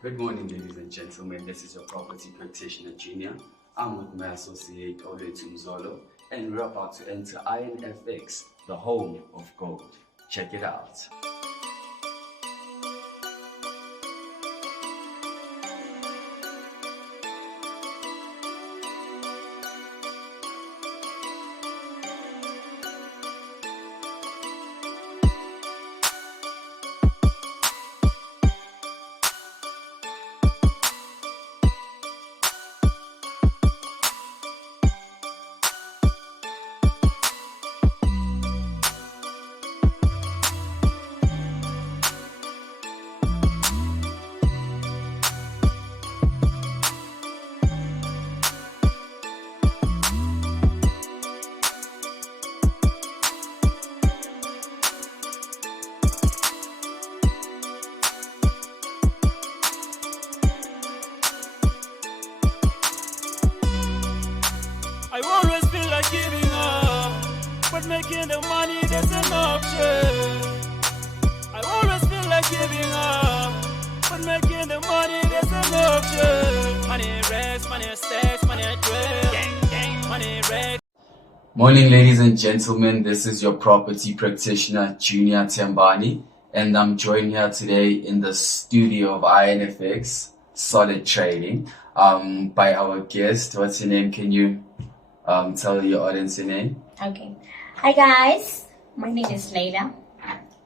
Good morning, ladies and gentlemen. This is your property practitioner junior. I'm with my associate Zolo, and we're about to enter Ironfx, the home of gold. Check it out. I always feel like giving up, but making the money there's an option. I always feel like giving up, but making the money there's an option. Money rest, money stacks, money drill, money rest. Morning, ladies and gentlemen. This is your property practitioner junior Tembane, and I'm joined here today in the studio of Ironfx Solid Trading by our guest. What's your name? Can you tell your audience your name? Okay. Hi guys, my name is Layla.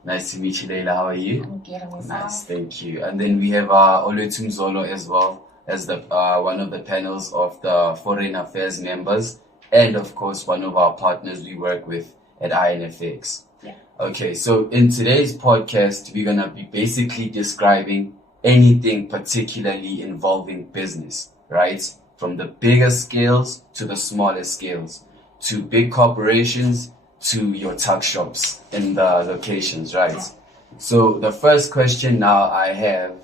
Nice to meet you, Leila. How are you? I'm good. Nice, thank you. And then we have Zolo as well as the one of the panels of the Foreign Affairs members, and of course one of our partners we work with at Ironfx. Yeah. Okay, so in today's podcast, we're gonna be basically describing anything particularly involving business, right? From the bigger scales to the smaller scales, to big corporations to your tuck shops in the locations, right? Yeah. So the first question now I have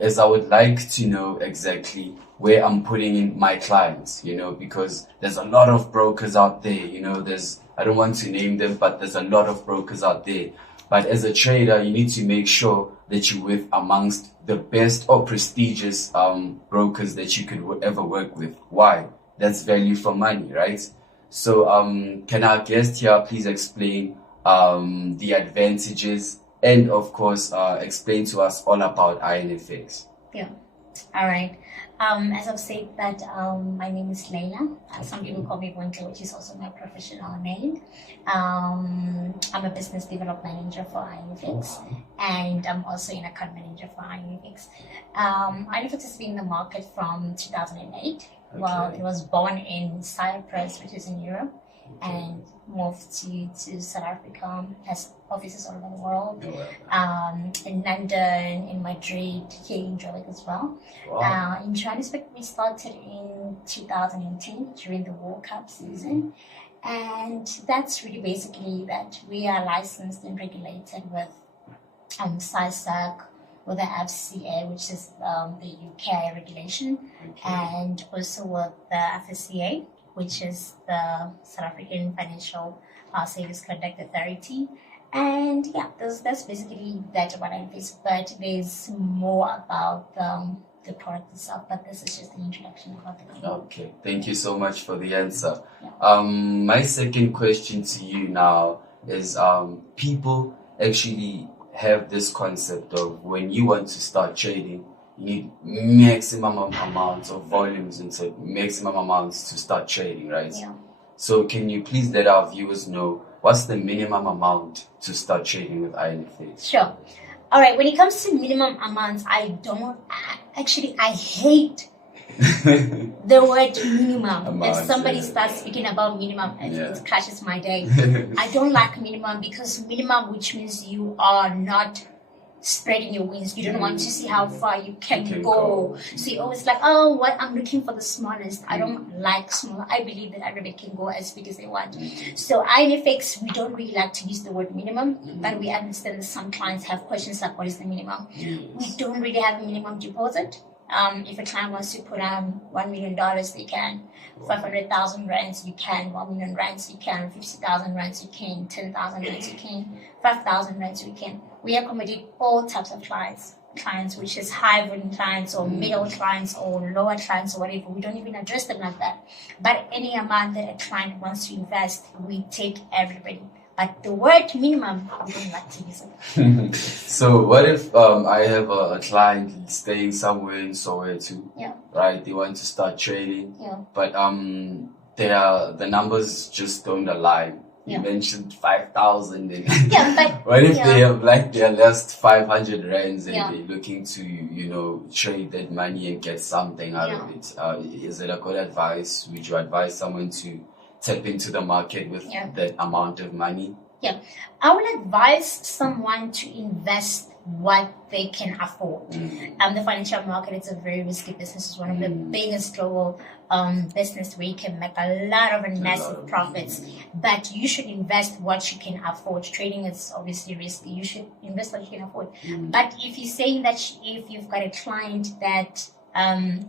is I would like to know exactly where I'm putting in my clients, because there's a lot of brokers out there, I don't want to name them, but there's a lot of brokers out there. But as a trader, you need to make sure that you're with amongst the best or prestigious brokers that you could ever work with. Why? That's value for money, right? So can our guest here please explain the advantages and of course explain to us all about Ironfx? Yeah. All right. As I've said that my name is Layla. Some people call me Bonke, which is also my professional name. I'm a business development manager for Ironfx, and I'm also an account manager for Ironfx. Ironfx has been in the market from 2008. Okay. Well, it was born in Cyprus, which is in Europe, and moved to South Africa, has offices all over the world, in London, in Madrid, here in Joburg as well. Wow. In Johannesburg, we started in 2010 during the World Cup season, and that's really basically that we are licensed and regulated with SISAC, with the FCA, which is the UK regulation, okay, and also with the FSCA, which is the South African Financial Service Conduct Authority. And yeah, that's basically what I face. But there's more about the product itself, but this is just the introduction about the company. Okay, thank you so much for the answer. Yeah. My second question to you now is people actually have this concept of when you want to start trading, you need maximum amounts of volumes into maximum amounts to start trading, right? Yeah. So can you please let our viewers know what's the minimum amount to start trading with Ironfx? Sure. All right. When it comes to minimum amounts, I hate the word minimum. If somebody starts speaking about minimum, it crashes my day. I don't like minimum because minimum, which means you are not spreading your wings. You don't want to see how far you can go. So you're always like, I'm looking for the smallest. I don't like small. I believe that everybody can go as big as they want. So Ironfx, we don't really like to use the word minimum, but we understand that some clients have questions like, what is the minimum? We don't really have a minimum deposit. If a client wants to put on $1 million, they can. 500,000 rands, you can. 1 million rands, you can. 50,000 rands, you can. 10,000 rands, you can. 5,000 rands, you can. We accommodate all types of clients. clients, which is high volume clients or middle clients or lower clients or whatever. We don't even address them like that. But any amount that a client wants to invest, we take everybody. But the word minimum, we don't like to use it. So what if I have a client staying somewhere in Soweto, Yeah. right? They want to start trading, Yeah. but the numbers just don't align. You Yeah. mentioned 5,000. Yeah, but What if yeah. they have like their last 500 rands and Yeah. they're looking to, trade that money and get something out of it? Is it a good advice? Would you advise someone to tap into the market with Yeah. that amount of money? Yeah, I would advise someone to invest what they can afford. The financial market is a very risky business. It's one of the biggest global business where you can make a lot of massive profits. But you should invest what you can afford. Trading is obviously risky. You should invest what you can afford. But if you're saying that if you've got a client that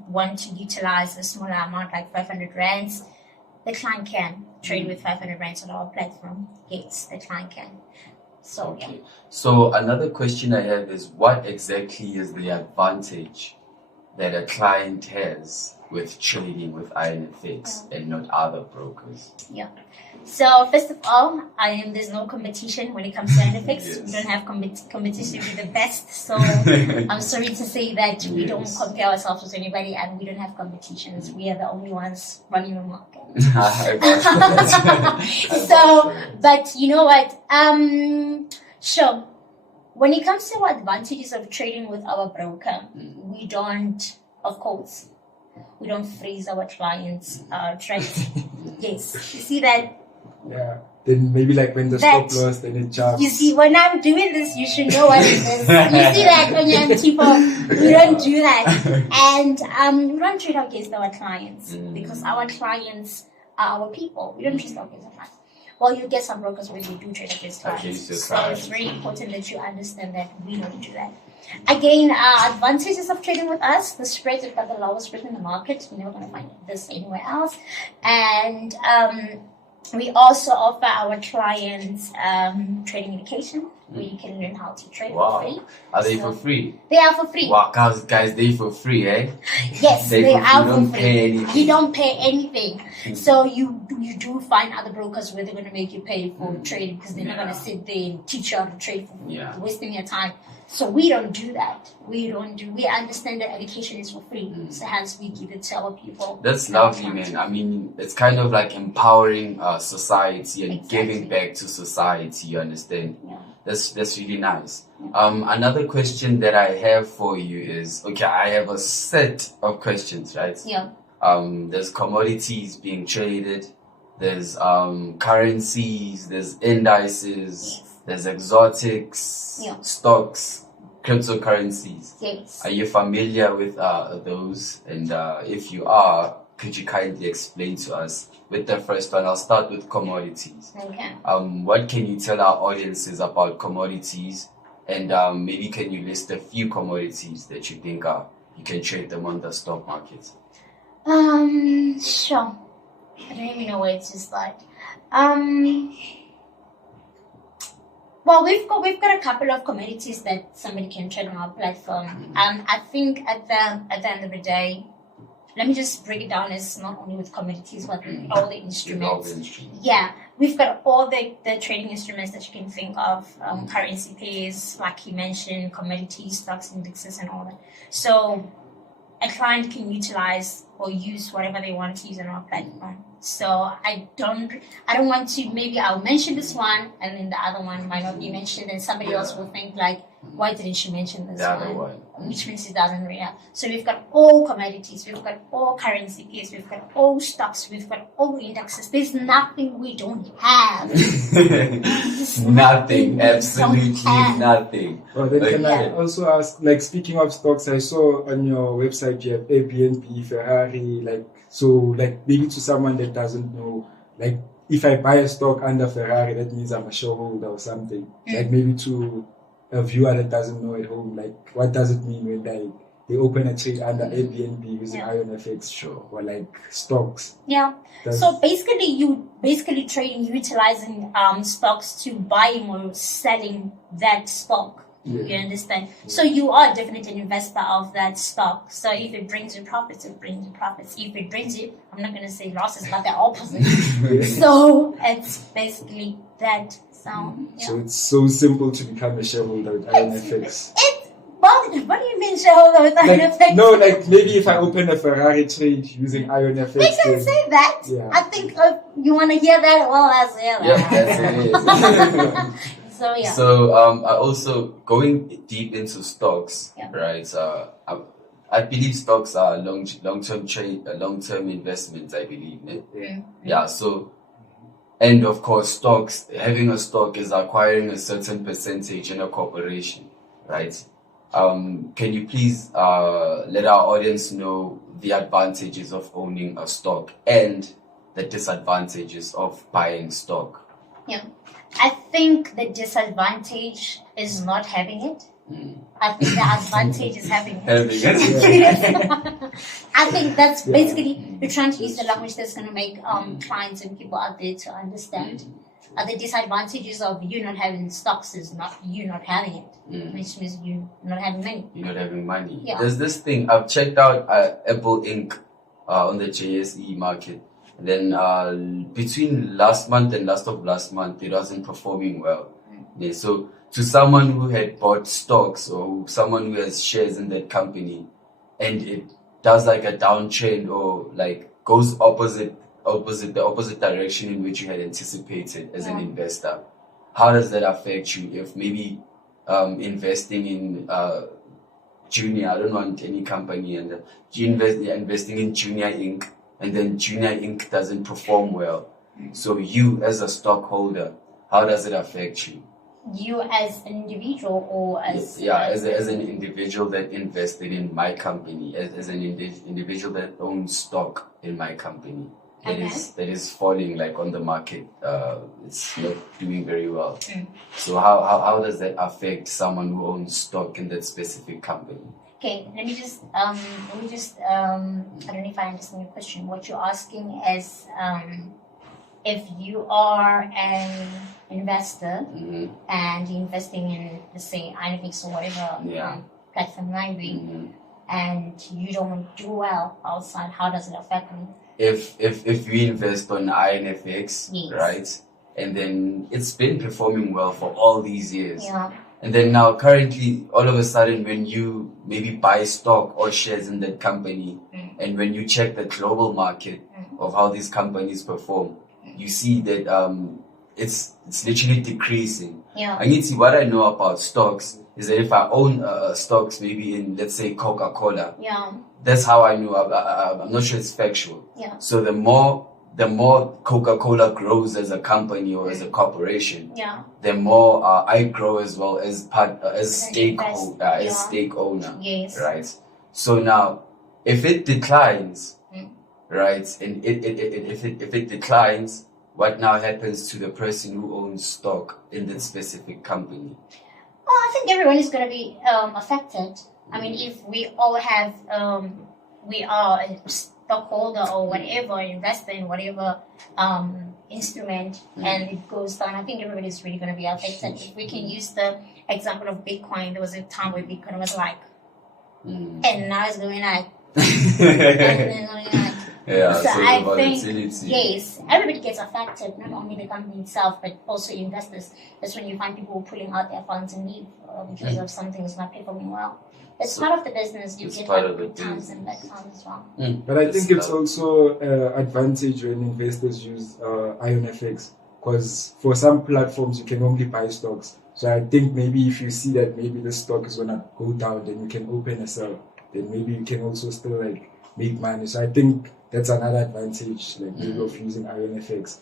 want to utilize a smaller amount, like 500 rands, the client can trade with 500 rands on our platform. Yes, the client can. So, yeah. Okay. So another question I have is, what exactly is the advantage that a client has with trading with Ironfx and not other brokers? Yeah. So first of all, there's no competition when it comes to Ironfx. Yes. We don't have competition with the best. So I'm sorry to say that we don't compare ourselves with anybody, and we don't have competitions. We are the only ones running the market. I vouch for that. So, but you know what? Sure. When it comes to advantages of trading with our broker, we don't, of course, we don't freeze our clients' trades. Yes, you see that. Yeah. Then maybe like when the stop loss, then it jumps. You see, when I'm doing this, you should know what it is. You see that when you're in people, we don't do that. And we don't trade against our clients because our clients are our people. We don't trade against our clients. Well, you get some brokers where they do trade against clients. So it's very important that you understand that we don't do that. Again, advantages of trading with us, the spread, we've got the lowest spread in the market. You're never going to find this anywhere else. And we also offer our clients trading education, where you can learn how to trade for free. Are they for free? They are for free. Wow, guys, they for free, eh? Yes, they are for free. Pay anything. You don't pay anything. So you do find other brokers where they're going to make you pay for trading, because they're not going to sit there and teach you how to trade for free, wasting your time. So we don't do that. We understand that education is for free. So hence we give it to our people. That's lovely, man. I mean, it's kind of like empowering society and giving back to society, you understand? Yeah. That's really nice. Another question that I have for you is, okay, I have a set of questions, right? Yeah. There's commodities being traded, there's currencies, there's indices, there's exotics, stocks, cryptocurrencies. Yes. Are you familiar with those? And if you are, could you kindly explain to us? With the first one, I'll start with commodities. Okay. What can you tell our audiences about commodities? And maybe can you list a few commodities that you think you can trade them on the stock market? Sure. I don't even know where to start. Well, we've got a couple of commodities that somebody can trade on our platform. I think at the end of the day, let me just break it down as not only with commodities, but with all the instruments. Yeah, we've got all the trading instruments that you can think of, currency pairs, like you mentioned, commodities, stocks, indexes, and all that. So a client can utilize or use whatever they want to use on our platform. So I don't want to, maybe I'll mention this one and then the other one might not be mentioned, and somebody else will think like, why didn't you mention this one? Which means it doesn't really have. So we've got all commodities, we've got all currency pairs, we've got all stocks, we've got all indexes. There's nothing we don't have. Nothing, absolutely nothing. Well, then can I also ask, like, speaking of stocks, I saw on your website you have Airbnb, Ferrari, like, so like maybe to someone that doesn't know, like if I buy a stock under Ferrari, that means I'm a shareholder or something. Like maybe to a viewer that doesn't know at home, like what does it mean when they open a trade under Airbnb using Ironfx, or like stocks? Yeah. So basically, you trading, utilizing stocks to buying or selling that stock. Yeah. You understand? So you are definitely an investor of that stock. So if it brings you profits, it brings you profits. If it brings you, I'm not going to say losses, but the opposite. So it's basically that. So, yeah. So it's so simple to become a shareholder with Ironfx. What do you mean shareholder with Ironfx? No, like maybe if I open a Ferrari trade using Ironfx. We can say that. Yeah. I think you want to hear that. Well, as well. Yeah, that's it. So yeah. So I also going deep into stocks, Yeah. right? I believe stocks are long-term trade, long-term investments. I believe. Yeah. So, and of course, stocks. Having a stock is acquiring a certain percentage in a corporation, right? Can you please let our audience know the advantages of owning a stock and the disadvantages of buying stock? Yeah. I think the disadvantage is not having it. I think the advantage is having it. I think that's basically you're trying to use the language that's going to make clients and people out there to understand. The disadvantages of you not having stocks is not you not having it, which means you not having money. You're not having money. Yeah. There's this thing, I've checked out Apple Inc. On the JSE market. And then between last month and last month, it wasn't performing well. Yeah, so to someone who had bought stocks or someone who has shares in that company and it does like a downtrend or like goes the opposite direction in which you had anticipated as an investor, how does that affect you if maybe investing in Junior, I don't want any company, and you're investing in Junior Inc. and then Junior Inc. doesn't perform well. So you as a stockholder, how does it affect you? You as an individual or as... as an individual that invested in my company, as an individual that owns stock in my company. That is falling like on the market. It's not doing very well. So how does that affect someone who owns stock in that specific company? Okay, let me just I don't know if I understand your question. What you're asking is if you are an investor and you're investing in, let's say, Ironfx or whatever platform might be, and you don't do well outside, how does it affect me? If we invest on Ironfx, right, and then it's been performing well for all these years, and then now currently all of a sudden when you maybe buy stock or shares in that company, and when you check the global market of how these companies perform, you see that it's literally decreasing. I need to see what I know about stocks is that if I own stocks maybe in, let's say, Coca-Cola, that's how I know. I'm not sure it's factual. So the more Coca-Cola grows as a company or as a corporation, the more I grow as well as stake owner. Right. So now, if it declines, right, and if it declines, what now happens to the person who owns stock in that specific company? Well, I think everyone is going to be affected. I mean, if we all have, we are a stockholder or whatever, investor in whatever instrument, and it goes down, I think everybody is really going to be affected. If we can use the example of Bitcoin, there was a time where Bitcoin was like, and now it's going like, so I think, yes, everybody gets affected, not only the company itself, but also investors. That's when you find people pulling out their funds and leave because of something that's not performing well. It's part of the business. You get like good times and bad times as well. But I think it's also an advantage when investors use Ironfx, because for some platforms you can only buy stocks. So I think maybe if you see that maybe the stock is gonna go down, then you can open a sell. Then maybe you can also still like make money. So I think that's another advantage, like maybe of using Ironfx.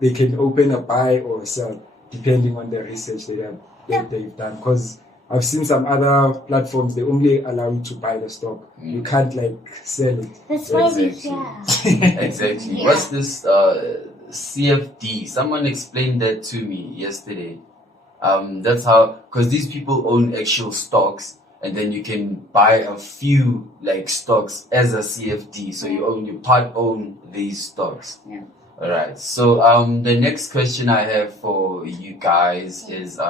They can open a buy or a sell depending on the research they've done. Because I've seen some other platforms, they only allow you to buy the stock. You can't like sell it. That's why Exactly. What's this CFD? Someone explained that to me yesterday. That's how, because these people own actual stocks, and then you can buy a few like stocks as a CFD. So you part own these stocks. All right. So the next question I have for you guys is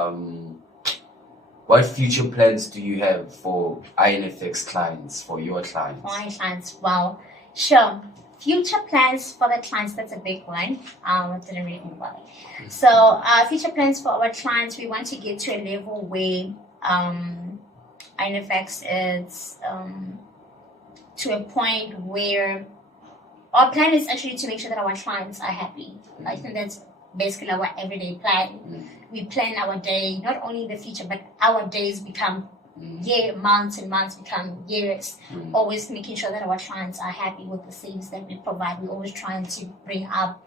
what future plans do you have for Ironfx clients, for your clients? My clients, well, sure. Future plans for the clients, that's a big one. I didn't really think about it. So, future plans for our clients, we want to get to a level where Ironfx is to a point where our plan is actually to make sure that our clients are happy. I think that's basically our everyday plan. We plan our day, not only in the future, but our days become months and months become years. Always making sure that our clients are happy with the service that we provide. We're always trying to bring up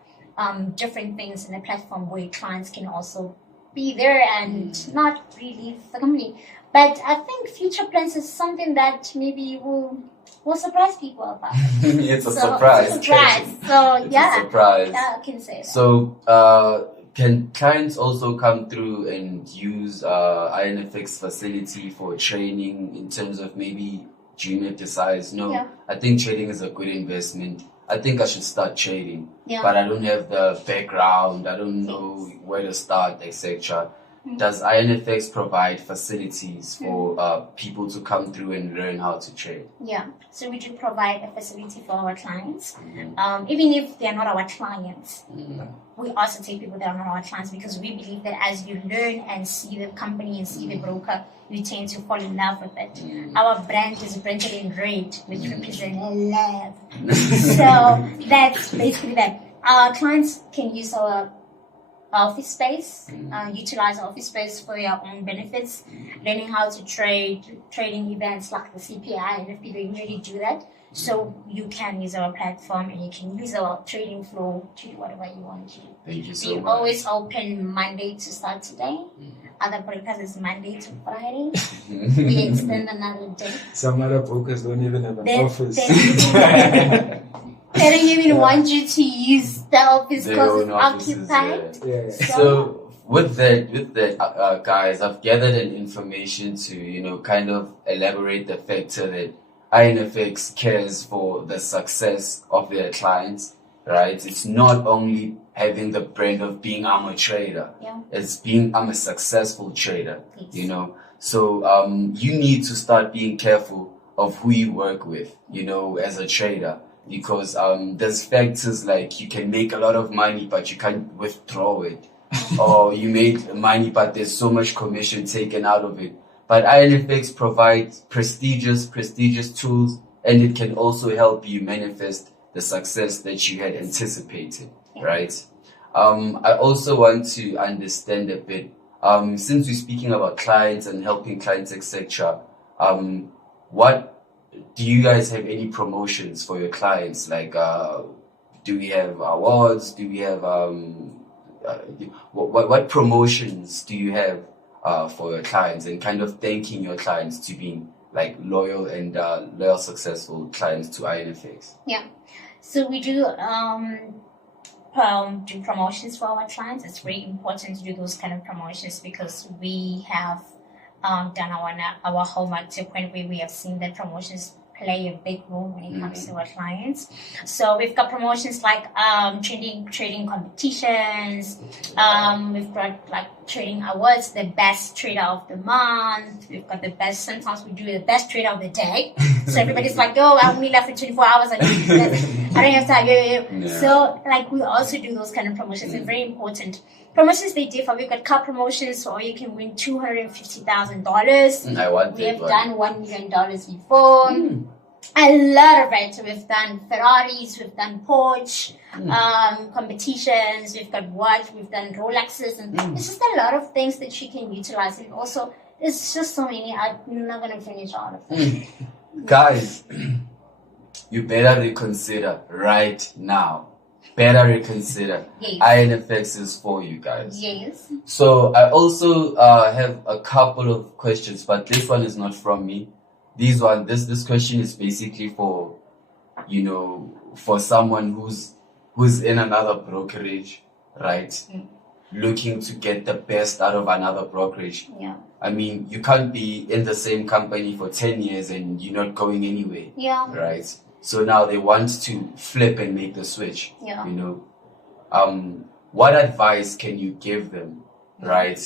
different things in the platform where clients can also be there and not really leave the company. But I think future plans is something that maybe will surprise people about. It's a surprise. It's a surprise. So It's a surprise. Yeah, I can say that. So, can clients also come through and use Ironfx facility for training in terms of maybe junior decides, no, Yeah. I think trading is a good investment. I think I should start trading, Yeah. but I don't have the background. I don't know where to start, etc. Does Ironfx provide facilities for people to come through and learn how to trade? Yeah, so we do provide a facility for our clients, even if they are not our clients. We also take people that are not our clients because we believe that as you learn and see the company and see the broker, you tend to fall in love with it. Our brand is printed in red, which represents love. So that's basically that. Our clients can use our office space, utilize office space for your own benefits, learning how to trade, trading events like the CPI and FP, they usually do that. So you can use our platform and you can use our trading floor to do whatever you want to do. Thank you so We much. always open Monday to Saturday. Other brokers is Monday to Friday. We extend another day. Some other brokers don't even have an They- office. They don't even want you to use the office Their because it's own offices, occupied. Yeah. So with that, guys, I've gathered an information to kind of elaborate the factor that Ironfx cares for the success of their clients. Right? It's not only having the brand of being I'm a trader. Yeah. It's being I'm a successful trader. Yes. So you need to start being careful of who you work with. As a trader. Because there's factors like you can make a lot of money but you can't withdraw it, or you made money but there's so much commission taken out of it. But Ironfx provides prestigious tools, and it can also help you manifest the success that you had anticipated, right? I also want to understand a bit, since we're speaking about clients and helping clients, etc. Do you guys have any promotions for your clients? Like, do we have awards? Do we have what promotions do you have for your clients, and kind of thanking your clients to being like loyal, successful clients to Ironfx? Yeah. So we do promotions for our clients. It's very important to do those kind of promotions because we have done our homework to a point where we have seen that promotions play a big role when it comes to our clients. So we've got promotions like trading competitions. We've got like trading awards, the best trader of the month. We've got the best. Sometimes we do the best trader of the day. So everybody's like, "Oh, I only left for 24 hours. I don't have time." Yeah. So like we also do those kind of promotions. It's very important. Promotions, they differ. We've got car promotions, or you can win $250,000. I want We that have one. done $1 million before. A lot of it. We've done Ferraris, we've done Porsche competitions, we've got watch, we've done Rolexes, and it's just a lot of things that you can utilize. And also, it's just so many. I'm not going to finish all of them. Guys, you better reconsider right now. Better reconsider. Yes. Ironfx is for you guys. Yes. So I also have a couple of questions, but this one is not from me. This question is basically for for someone who's in another brokerage, right? Looking to get the best out of another brokerage. Yeah. I mean, you can't be in the same company for 10 years and you're not going anywhere. Yeah. Right? So now they want to flip and make the switch. Yeah. What advice can you give them, right?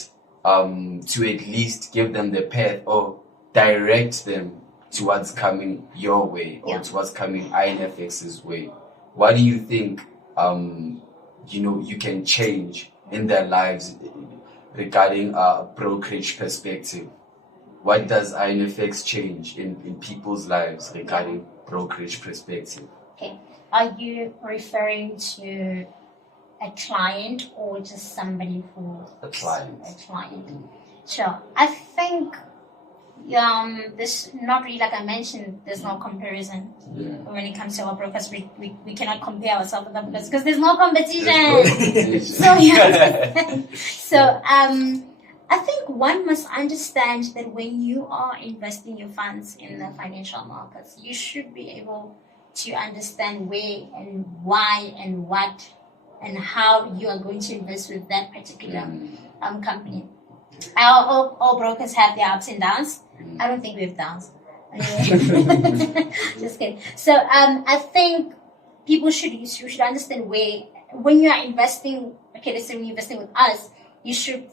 to at least give them the path or direct them towards coming your way or towards coming Ironfx's way? What do you think, you can change in their lives regarding a brokerage perspective? What does Ironfx change in people's lives regarding brokerage perspective? Okay. Are you referring to a client or just somebody who... A client. A client. Sure. I think there's not really, like I mentioned, there's no comparison when it comes to our brokers. We cannot compare ourselves with them because there's no competition. So I think one must understand that when you are investing your funds in the financial markets, you should be able to understand where and why and what and how you are going to invest with that particular company. All brokers have their ups and downs. I don't think we have downs. Just kidding. So I think people should understand where, when you are investing, okay, let's say when you're investing with us,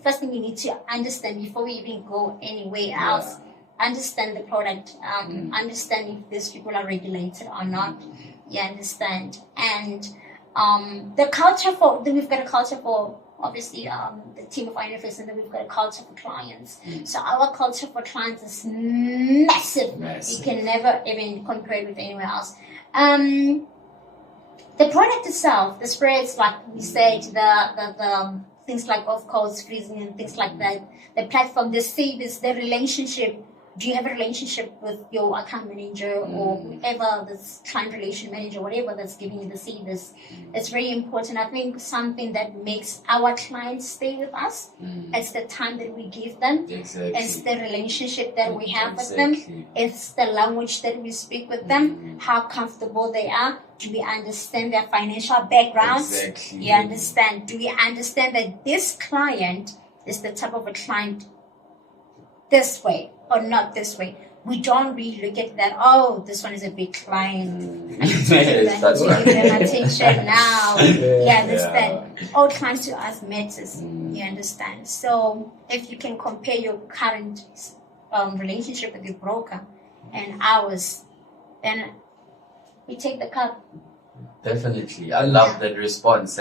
first thing you need to understand before we even go anywhere else, understand the product, understand if these people are regulated or not. You understand. And the culture we've got a culture for, obviously, the team of Ironfx, and then we've got a culture for clients. So our culture for clients is massive. You can never even compare it with anywhere else. The product itself, the spreads, like we said, the things like off calls, freezing, and things like that. The platform, the service, the relationship. Do you have a relationship with your account manager or whoever, this client relation manager, whatever that's giving you the service? It's very important. I think something that makes our clients stay with us, it's the time that we give them. Exactly. It's the relationship that we have with them. It's the language that we speak with them, how comfortable they are. Do we understand their financial backgrounds? Exactly. You understand? Do we understand that this client is the type of a client this way or not this way? We don't really look at that, oh, this one is a big client. I need to give them attention now. You understand? All clients to us matters. You understand? So if you can compare your current relationship with your broker and ours, then we take the cup. Definitely. I love that response.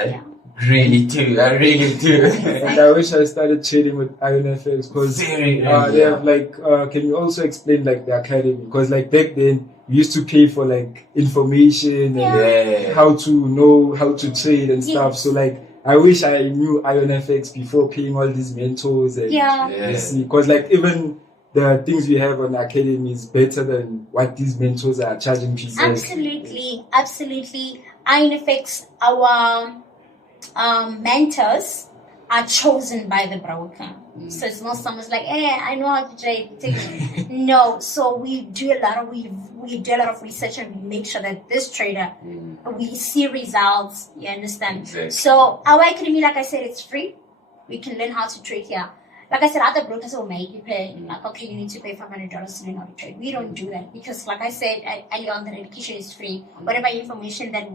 Really do. I really do. And I wish I started trading with Ironfx because they have can you also explain like the academy? Because like back then we used to pay for like information and how to know how to trade and stuff. So like I wish I knew Ironfx before paying all these mentors and because like even the things we have on the academy is better than what these mentors are charging people. Absolutely. Ironfx, our mentors are chosen by the broker. So it's not someone's like, I know how to trade. No. So we do a lot of research and we make sure that this trader, we see results. You understand? Exactly. So our academy, like I said, it's free. We can learn how to trade here. Like I said, other brokers will make you pay, like, okay, you need to pay $500 to learn how to trade. We don't do that because, like I said earlier on, the education is free. Whatever information that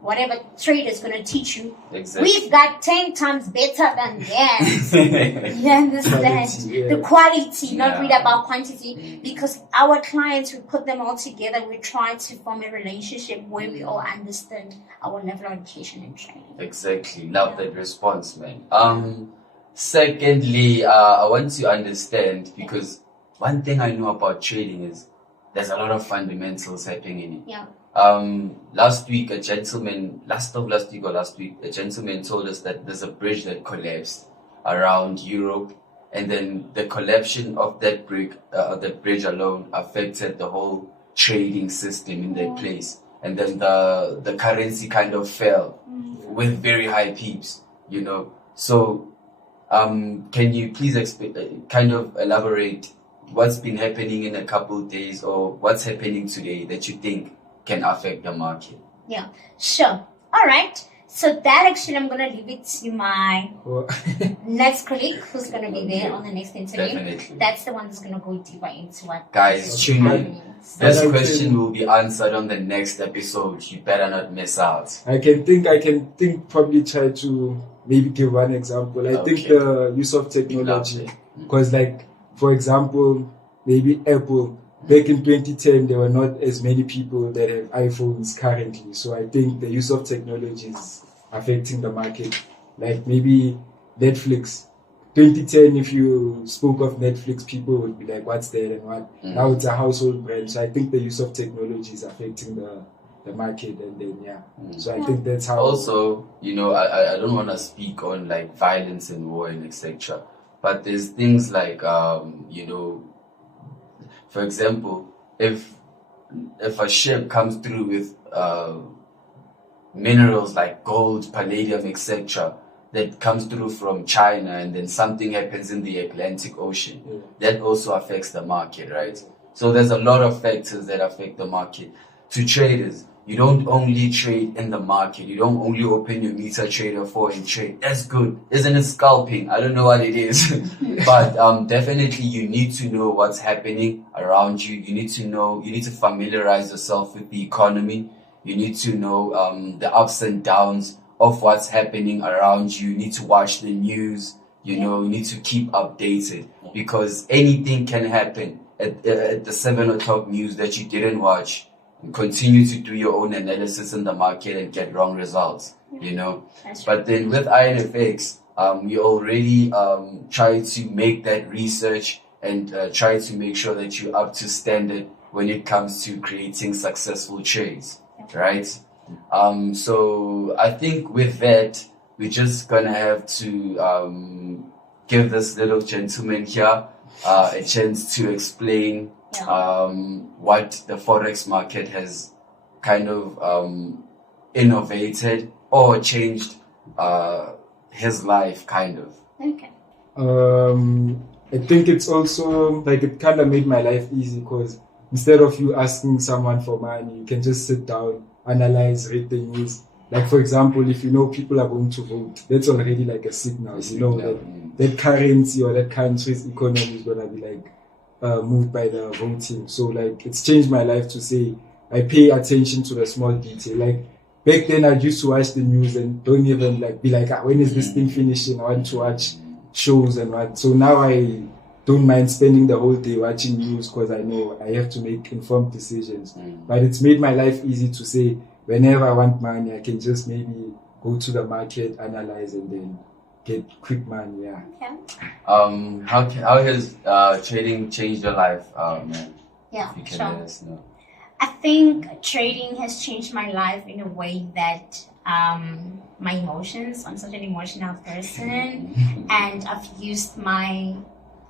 whatever trader is going to teach you, we've got 10 times better than that. You understand? The quality, not really about quantity, because our clients, we put them all together, we try to form a relationship where we all understand our level of education and training. Exactly. Love that response, man. Secondly, I want to understand, because one thing I know about trading is there's a lot of fundamentals happening in it. Yeah. Last week, a gentleman told us that there's a bridge that collapsed around Europe, and then the collapse of that bridge alone affected the whole trading system in that place, and then the currency kind of fell with very high peaks, So, can you please kind of elaborate what's been happening in a couple of days, or what's happening today that you think can affect the market? Yeah, sure. All right. So that actually, I'm going to leave it to my next colleague who's going to be there on the next interview. Definitely. That's the one that's going to go deeper into what Guys, tune in. This And I question can- will be answered on the next episode. You better not miss out. I can think, probably try to maybe give one example. I think Okay. the use of technology, Lovely. because like, for example, maybe Apple, back in 2010, there were not as many people that have iPhones currently. So I think the use of technology is affecting the market. Like maybe Netflix. 2010, if you spoke of Netflix, people would be like, what's that and what? Now it's a household brand. So I think the use of technology is affecting the market, and then so I think that's how. Also, I don't want to speak on like violence and war and etc. But there's things like for example, if a ship comes through with minerals like gold, palladium, etc., that comes through from China, and then something happens in the Atlantic Ocean, that also affects the market, right? So there's a lot of factors that affect the market. To traders, you don't only trade in the market. You don't only open your meter trader for and trade. That's good. Isn't it scalping? I don't know what it is. But definitely you need to know what's happening around you. You need to familiarize yourself with the economy. You need to know the ups and downs of what's happening around you. You need to watch the news. You need to keep updated, because anything can happen at the 7 o'clock news that you didn't watch. Continue to do your own analysis in the market and get wrong results, That's But then with Ironfx, you already try to make that research and try to make sure that you're up to standard when it comes to creating successful trades, right? So I think with that, we're just gonna have to give this little gentleman here a chance to explain what the Forex market has kind of innovated or changed his life, kind of. Okay. I think it's also like it kind of made my life easy, because instead of you asking someone for money, you can just sit down, analyze, read the news. Like, for example, if you know people are going to vote, that's already like a signal. That currency or that country's economy is gonna be like moved by the voting. So like, it's changed my life to say I pay attention to the small detail. Like back then, I used to watch the news and don't even like be like, when is this thing finishing? I want to watch shows and what. So now I don't mind spending the whole day watching news, because I know I have to make informed decisions. But it's made my life easy to say whenever I want money, I can just maybe go to the market, analyze, and then get quick money. Okay. How has trading changed your life, man? Yeah, You can sure. let us know. I think trading has changed my life in a way that my emotions, I'm such an emotional person, and I've used my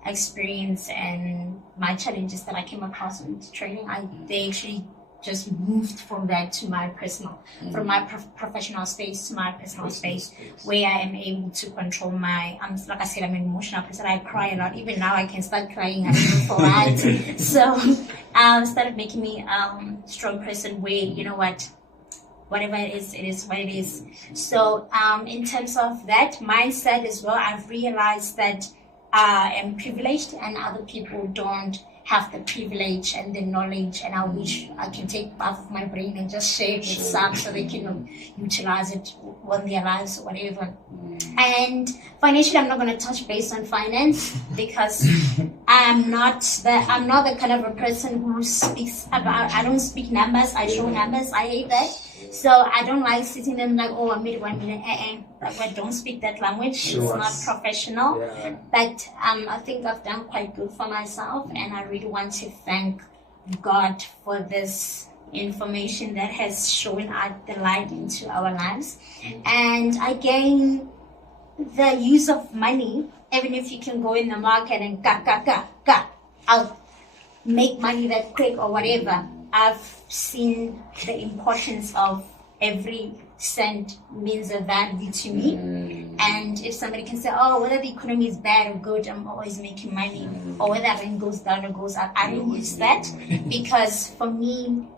experience and my challenges that I came across in trading. They actually just moved from that to my personal, from my professional space to my personal space, where I am able to control my, like I said, I'm an emotional person. I cry a lot. Even now I can start crying. I don't know for what. So started making me strong person where, you know what, whatever it is what it is. So in terms of that mindset as well, I've realized that I am privileged and other people don't have the privilege and the knowledge, and I wish I can take part of my brain and just share it with some so they can utilize it on their lives or whatever. And financially, I'm not going to touch base on finance because I'm not the kind of a person who speaks about, I don't speak numbers, I show numbers, I hate that. So I don't like sitting there like, oh, I made 1 million. I don't speak that language. Sure. It's not professional. Yeah. But I think I've done quite good for myself, and I really want to thank God for this information that has shown out the light into our lives. And again, the use of money, even if you can go in the market and I'll make money that quick or whatever. I've seen the importance of every cent means a value to me. And if somebody can say, oh, whether the economy is bad or good, I'm always making money, or whether rent goes down or goes up, I don't use that, because for me,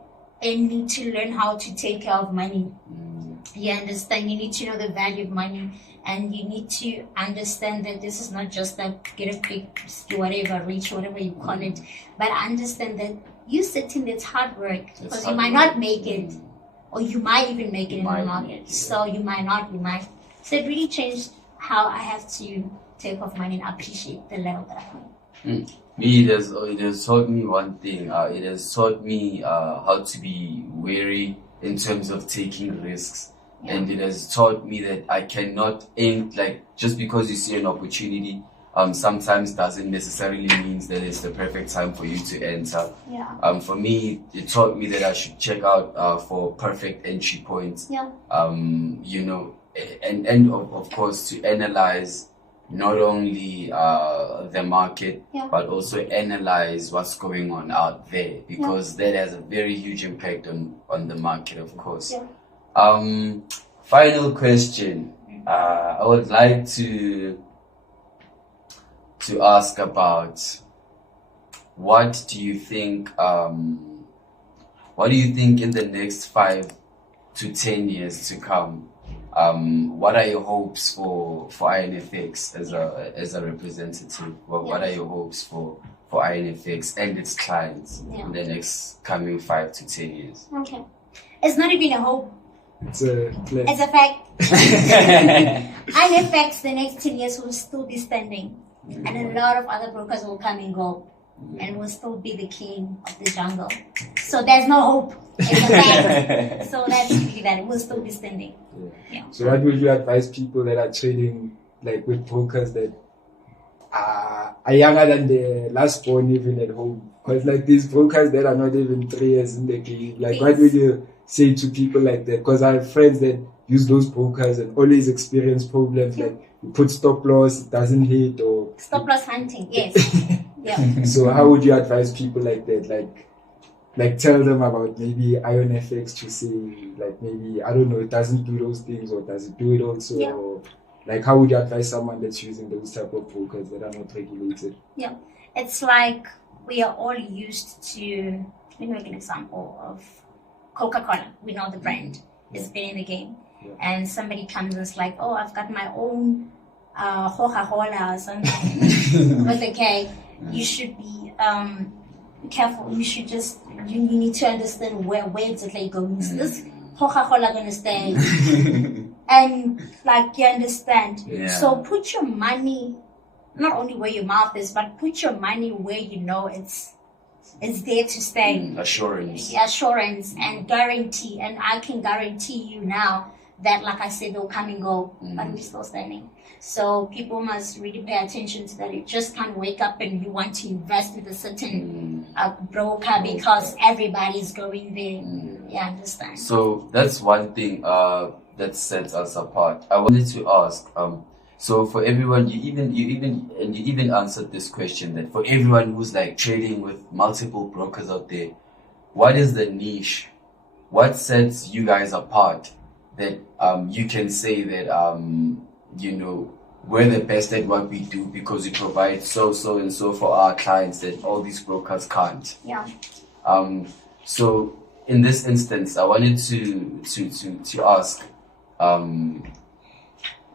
I need to learn how to take care of money. You understand? You need to know the value of money, and you need to understand that this is not just that get a quick, whatever, reach, whatever you call it, but understand that you sitting, it's hard work It's because you hard might work. not make it, or you might even make it in the Might market. make it. So you might not, you might. So it really changed how I have to take off money and appreciate the level that I'm on. Me, it has taught me one thing. It has taught me how to be wary in terms of taking risks. Yeah. And it has taught me that I cannot aim, like, just because you see an opportunity, sometimes doesn't necessarily means that it's the perfect time for you to enter. Yeah. For me, it taught me that I should check out for perfect entry points. Yeah. You know, and of course to analyze not only the market, Yeah. but also analyze what's going on out there, because that has a very huge impact on the market, of course. Yeah. Final question. I would like to ask about what do you think in the next 5 to 10 years to come? What are your hopes for Ironfx as a representative? What are your hopes for Ironfx and its clients in the next coming 5 to 10 years? Okay. It's not even a hope. It's a plan. It's a fact. Ironfx, the next 10 years will still be standing, and a lot of other brokers will come and go, and will still be the king of the jungle. So there's no hope. It's a fact. So that's really that. It will still be standing. Yeah. So what would you advise people that are trading like with brokers that are younger than the last born even at home? Because like these brokers that are not even 3 years in the game, like what would you say to people like that? Because I have friends that use those brokers and always experience problems, like you put stop loss, it doesn't hit, or Stop loss hunting, yes. Yeah. so how would you advise people like that? Like tell them about maybe Ironfx to say like maybe I don't know, it doesn't do those things, or does it do it also? Yeah. Or like how would you advise someone that's using those type of brokers that are not regulated? Yeah. It's like we are all used to, let me make an example of Coca-Cola. We know the brand. It's been in the game. Yeah. And somebody comes and is like, oh, I've got my own Coca-Cola or something with a K. You should be careful. You should just, you need to understand where is it like going. Is this Coca-Cola going to stay? And like you understand. Yeah. So put your money not only where your mouth is, but put your money where you know it's there to stay. Assurance. Assurance and guarantee. And I can guarantee you now that, like I said, they'll come and go, but we're still standing. So people must really pay attention to that. You just can't wake up and you want to invest with a certain broker because everybody's going there. Yeah, understand. So that's one thing that sets us apart. I wanted to ask, so for everyone, you even answered this question, that for everyone who's like trading with multiple brokers out there, what is the niche? What sets you guys apart that you can say that you know, we're the best at what we do because we provide so and so for our clients that all these brokers can't? Yeah. So in this instance, I wanted to ask,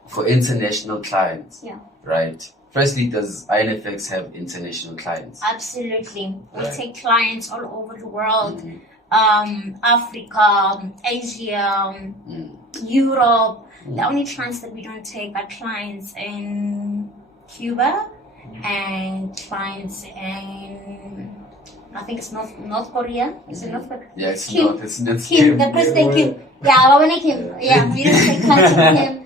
for international clients, Yeah. right? Firstly, does Ironfx have international clients? Absolutely. We Right. take clients all over the world. Africa, Asia, Europe. The only clients that we don't take are clients in Cuba and clients in, I think it's North Korea. Is it North Korea? Yeah, it's Kim. not. It's Kim, the president Kim. Yeah, I want to Kim. Yeah, we don't take clients from Kim.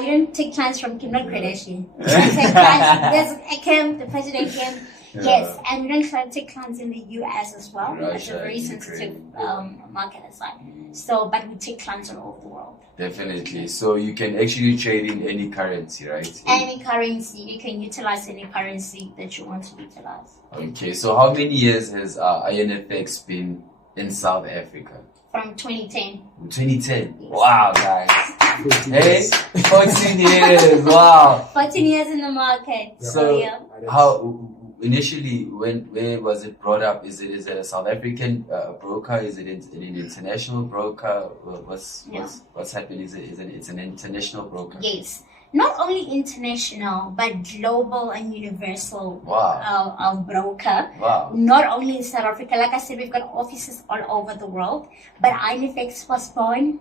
We don't take clients from Kim, not Kardashian. We don't take clients. There's Kim, the president Kim. Yes, and we don't try to take clients in the US as well. It's a Russia, very sensitive Ukraine. market aside. So, but we take clients all over the world. Definitely. So you can actually trade in any currency, right? Any currency, you can utilize any currency that you want to utilize. Okay. So how many years has Ironfx been in South Africa? From 2010. 2010. Yes. Wow, guys. 14 Hey, years. 14 years. Wow. 14 years in the market. So yeah. how initially where was it brought up? Is it a South African broker? Is it an international broker? What's happening? It's an international broker. Yes. not only international but global and universal broker. Wow. Not only in South Africa, like I said, we've got offices all over the world, but Ironfx was born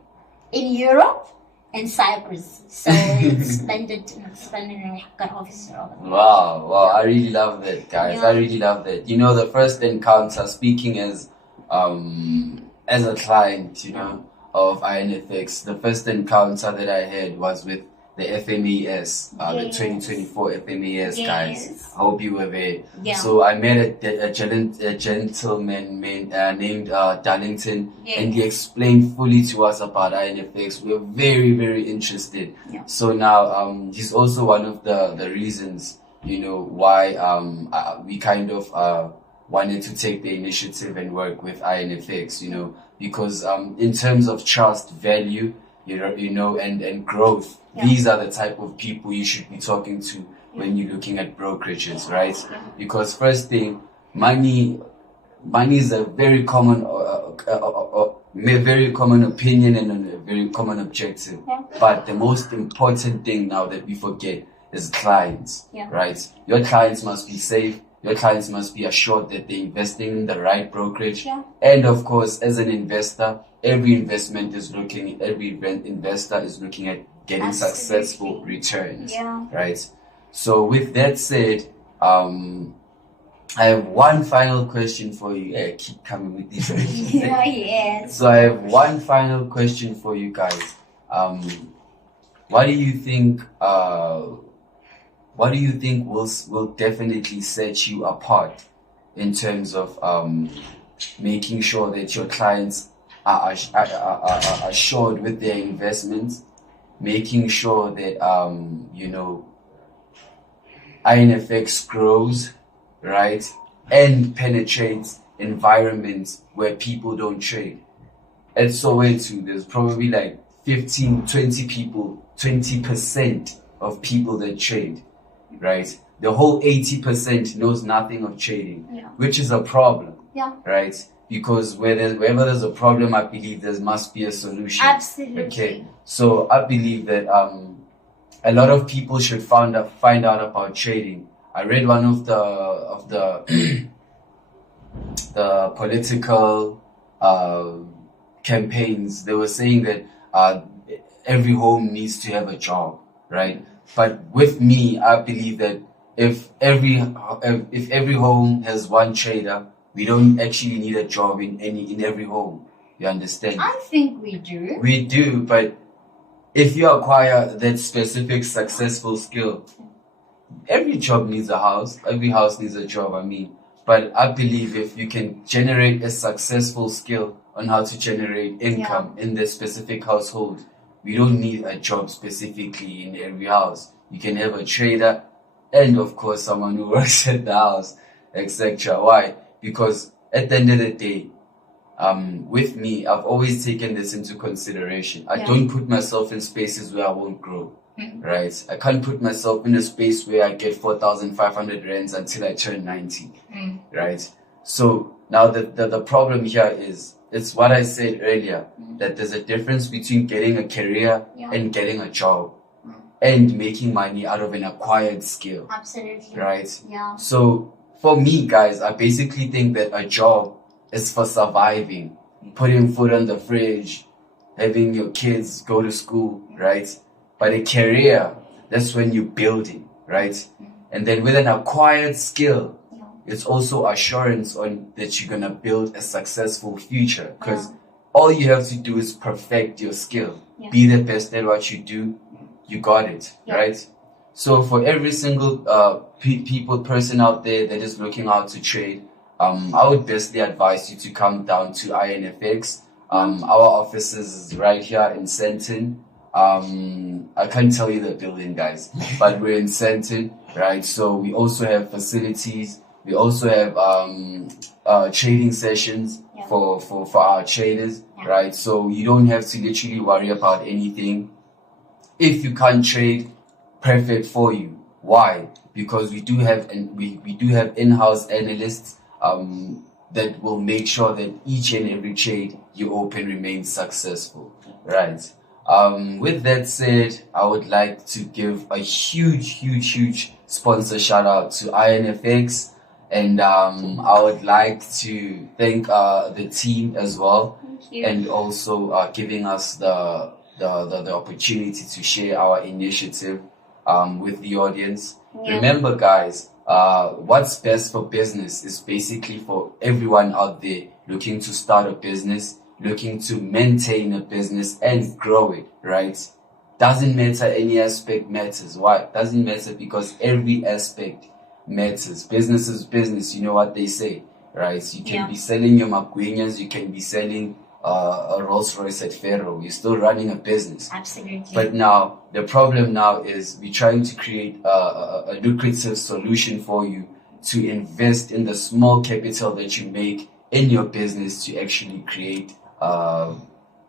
in Europe and Cyprus, so it's splendid and expanded, and we've got offices all over the world. Wow, I really love that, guys. Yeah. I really love that. You know, the first encounter, speaking as a client, you know, of Ironfx, the first encounter that I had was with the FMAS, the 2024 FMAS, guys. I hope you were there. Yeah. So I met a gentleman named Darlington, and he explained fully to us about Ironfx. We were very, very interested. Yeah. So now he's also one of the reasons, you know, why we kind of wanted to take the initiative and work with Ironfx, you know, because in terms of trust, value, you know, and growth, these are the type of people you should be talking to when you're looking at brokerages, right? Because first thing, money is a very common opinion and a very common objective. But the most important thing now that we forget is clients, right? Your clients must be safe. Your clients must be assured that they're investing in the right brokerage. And of course, as an investor, every investor is looking at getting successful returns, right? So with that said, I have one final question for you. I keep coming with these questions. Yes. So I have one final question for you guys. What do you think will definitely set you apart in terms of making sure that your clients are assured with their investments, making sure that you know, Ironfx grows, right, and penetrates environments where people don't trade? At Soweto, there's probably like 15, 20 people, 20% of people that trade, right? The whole 80% knows nothing of trading, which is a problem, right? Because wherever there's a problem, I believe there must be a solution. Absolutely. Okay. So I believe that a lot of people should find out about trading. I read one of the the political campaigns. They were saying that every home needs to have a job, right? But with me, I believe that if every home has one trader, we don't actually need a job in every home. You understand? I think we do. We do, but if you acquire that specific successful skill, every job needs a house. Every house needs a job, I mean. But I believe if you can generate a successful skill on how to generate income in that specific household, we don't need a job specifically in every house. You can have a trader and, of course, someone who works at the house, etc. Why? Because at the end of the day, with me, I've always taken this into consideration. I don't put myself in spaces where I won't grow, right? I can't put myself in a space where I get 4,500 rands until I turn 90, right? So now the problem here is, it's what I said earlier, that there's a difference between getting a career and getting a job and making money out of an acquired skill. Absolutely. Right? Yeah. So for me, guys, I basically think that a job is for surviving, putting food on the fridge, having your kids go to school, right? But a career, that's when you're building, right? And then with an acquired skill, it's also assurance on that you're gonna build a successful future, because all you have to do is perfect your skill, be the best at what you do. You got it, right? So for every single person out there that is looking out to trade, I would bestly advise you to come down to Ironfx. Our office is right here in Sandton. I can't tell you the building, guys, but we're in Sandton, right? So we also have facilities. We also have trading sessions for our traders, right? So you don't have to literally worry about anything. If you can't trade, perfect for you. Why? Because we do have in-house analysts that will make sure that each and every trade you open remains successful, right? With that said, I would like to give a huge sponsor shout out to Ironfx, and I would like to thank the team as well, Thank you. and also giving us the opportunity to share our initiative with the audience. Yeah. Remember, guys, what's best for business is basically for everyone out there looking to start a business, looking to maintain a business and grow it, right? Doesn't matter, any aspect matters. Why? Doesn't matter because every aspect matters. Business is business, you know what they say, right? You can be selling your Magwinyas, you can be selling a Rolls Royce at Faro. You're still running a business. Absolutely. But now, the problem now is we're trying to create a lucrative solution for you to invest in the small capital that you make in your business to actually create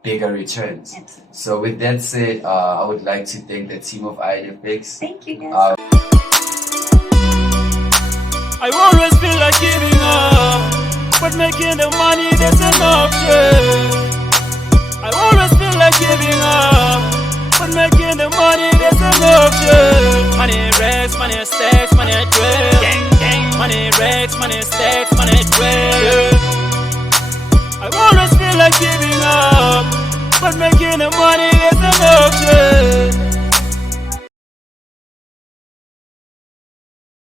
bigger returns. Absolutely. So with that said, I would like to thank the team of Ironfx. Thank you, guys. I always feel like giving up, but making the money there's an option. I always feel like giving up, but making the money there's an option. Money racks, money stacks, money drill. Money racks, money stacks, money drill. I always feel like giving up, but making the money there's